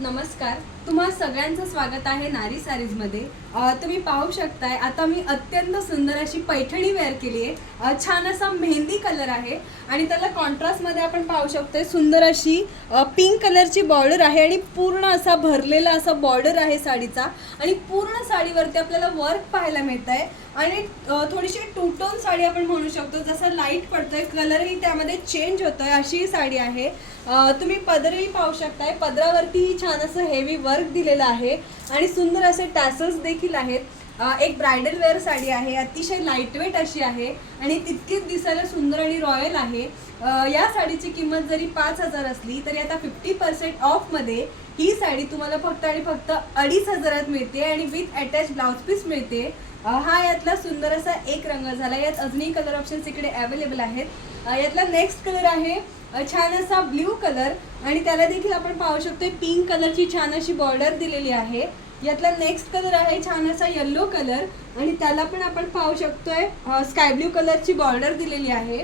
नमस्कार. तुम्हा सगळ्यांचं स्वागत आहे नारी सारीजमध्ये. तुम्ही पाहू शकताय आता मी अत्यंत सुंदर अशी पैठणी वेअर केली आहे. छान असा मेहंदी कलर आहे आणि त्याला कॉन्ट्रास्टमध्ये आपण पाहू शकतोय सुंदर अशी पिंक कलरची बॉर्डर आहे आणि पूर्ण असा भरलेला असा बॉर्डर आहे साडीचा. आणि पूर्ण साडीवरती आपल्याला वर्क पाहायला मिळत आहे आणि थोडीशी टू टोन साडी आपण म्हणू शकतो जसा लाइट पडतोय कलरही त्यामध्ये चेंज होतोय अशी ही साडी आहे. तुम्ही पदरही पाहू शकताय पदरावरती छान असं हेवी वर्क दिलेलं आहे. आणि सुंदर असे टॅसल्स देखील आहेत. एक ब्रायडल वेअर साडी आहे अतिशय लाईटवेट अशी आहे. आणि तितकीच दिसायला सुंदर आणि रॉयल आहे. या साडीची किंमत जरी पाच हजार असली तरी आता फिफ्टी पर्सेंट ऑफमध्ये ही साडी तुम्हाला फक्त आणि फक्त अडीच हजारात मिळते आणि विथ अटॅच ब्लाउज पीस मिळते. हा यातला सुंदर असा एक रंग झाला. यात अजूनही कलर ऑप्शन्स इकडे अवेलेबल आहेत. यातला नेक्स्ट कलर आहे छान असा ब्ल्यू कलर आणि त्याला देखील आपण पाहू शकतो पिंक कलरची छान अशी बॉर्डर दिलेली आहे. यातला नेक्स्ट कलर आहे छान असा येल्लो कलर आणि त्याला पण आपण पाहू शकतोय स्काय ब्ल्यू कलरची बॉर्डर दिलेली आहे.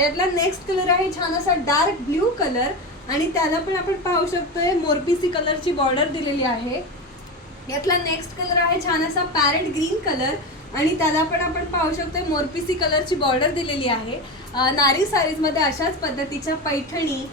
यातला नेक्स्ट कलर आहे छान असा डार्क ब्ल्यू कलर आणि त्याला पण आपण पाहू शकतोय मोरपीसी कलरची बॉर्डर दिलेली आहे. यातला नेक्स्ट कलर आहे छान असा पॅरेट ग्रीन कलर आणि त्याला पण आपण पाहू शकतो मोरपिसी कलरची बॉर्डर दिलेली आहे. नारी साडीजमध्ये अशाच पद्धतीच्या पैठणी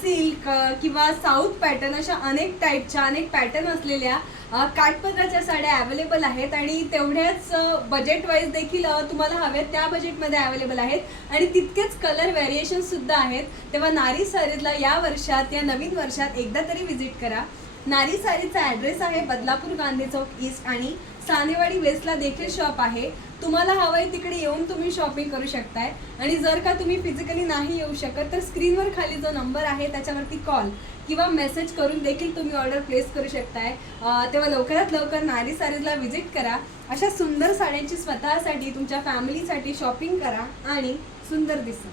सिल्क किंवा साऊथ पॅटर्न अशा अनेक टाईपच्या अनेक पॅटर्न असलेल्या काठपत्राच्या काठपदराच्या साड्या अवेलेबल आहेत. आणि तेवढ्याच बजेट वाईज देखील तुम्हाला हव्यात त्या बजेटमध्ये अवेलेबल आहेत. आणि तितकेच कलर व्हेरिएशन सुद्धा आहेत. तेव्हा नारी साडीजला या वर्षात या नवीन वर्षात एकदा तरी व्हिजिट करा. नारी सारीचा ॲड्रेस आहे बदलापूर गांधी चौक ईस्ट आणि सानेवाडी वेस्टला देखील शॉप आहे. तुम्हाला हवंय तिकडे येऊन तुम्ही शॉपिंग करू शकताय. आणि जर का तुम्ही फिजिकली नाही येऊ शकत तर स्क्रीनवर खाली जो नंबर आहे त्याच्यावरती कॉल किंवा मेसेज करून देखील तुम्ही ऑर्डर प्लेस करू शकताय. तेव्हा लवकरात लवकर नारी सारीजला व्हिजिट करा. अशा सुंदर साड्यांची स्वतःसाठी तुमच्या फॅमिलीसाठी शॉपिंग करा आणि सुंदर दिसा.